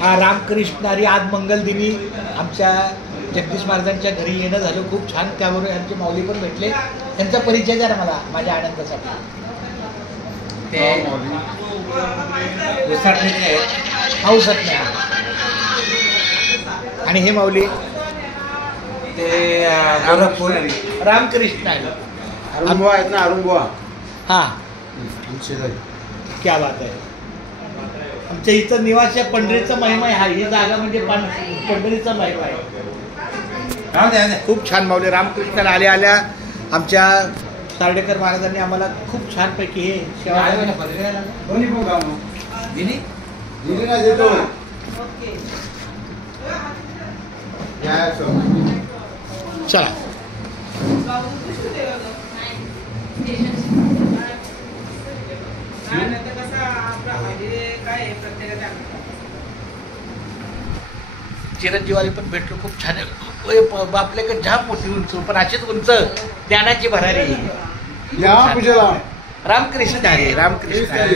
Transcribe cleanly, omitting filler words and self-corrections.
हा रामकृष्ण हरी आज मंगलदिनी आमच्या जगदीश महाराजांच्या घरी येणं झालं खूप छान. त्याबरोबर यांचे माऊली पण भेटले. त्यांचा परिचय द्या ना मला माझ्या आनंदासाठी. ते औषध नाही आणि हे माऊली ते रामकृष्ण हरी अरुण बुवा आहेत ना, अरुण बुवा. हां क्या बात आहे. आमच्या इथं निवास आहे. पंढरीचा महिमा आहे. ही जागा म्हणजे पंढरीचा महिमा आहे. खूप छान माऊली रामकृष्ण आल्या आल्या आमच्या सार्डेकर महाराजांनी आम्हाला खूप छानपैकी हे सेवा चला. चिरंजीवाली पण भेटलो खूप छान. आपल्याकडे जाम मोठी उंच पण अशीच उंच ज्ञानाची भरारी. रामकृष्ण हरी रामकृष्ण हरी.